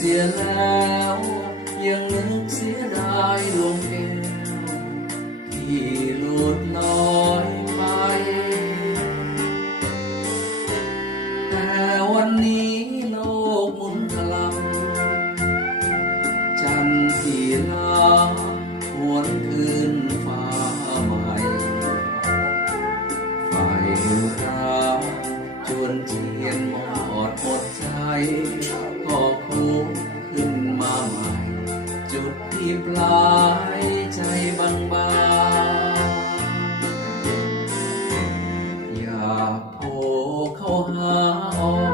เสียแล้วยังนึกเสียดายลงเอ ก็โคงขึ้นมาใหม่ จุดที่ปลายใจบางบางอย่าโผล่เข้าหาออ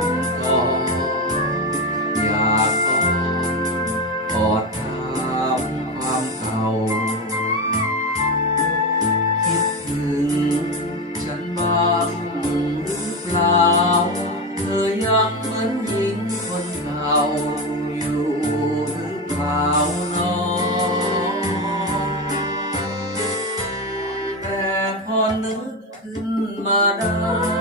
นึกขึ้นมาได้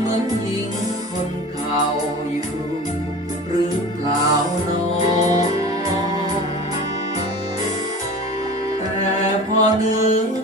เหมือนหญิงคนเก่าอยู่ หรือเปล่าน้องแต่พอนึก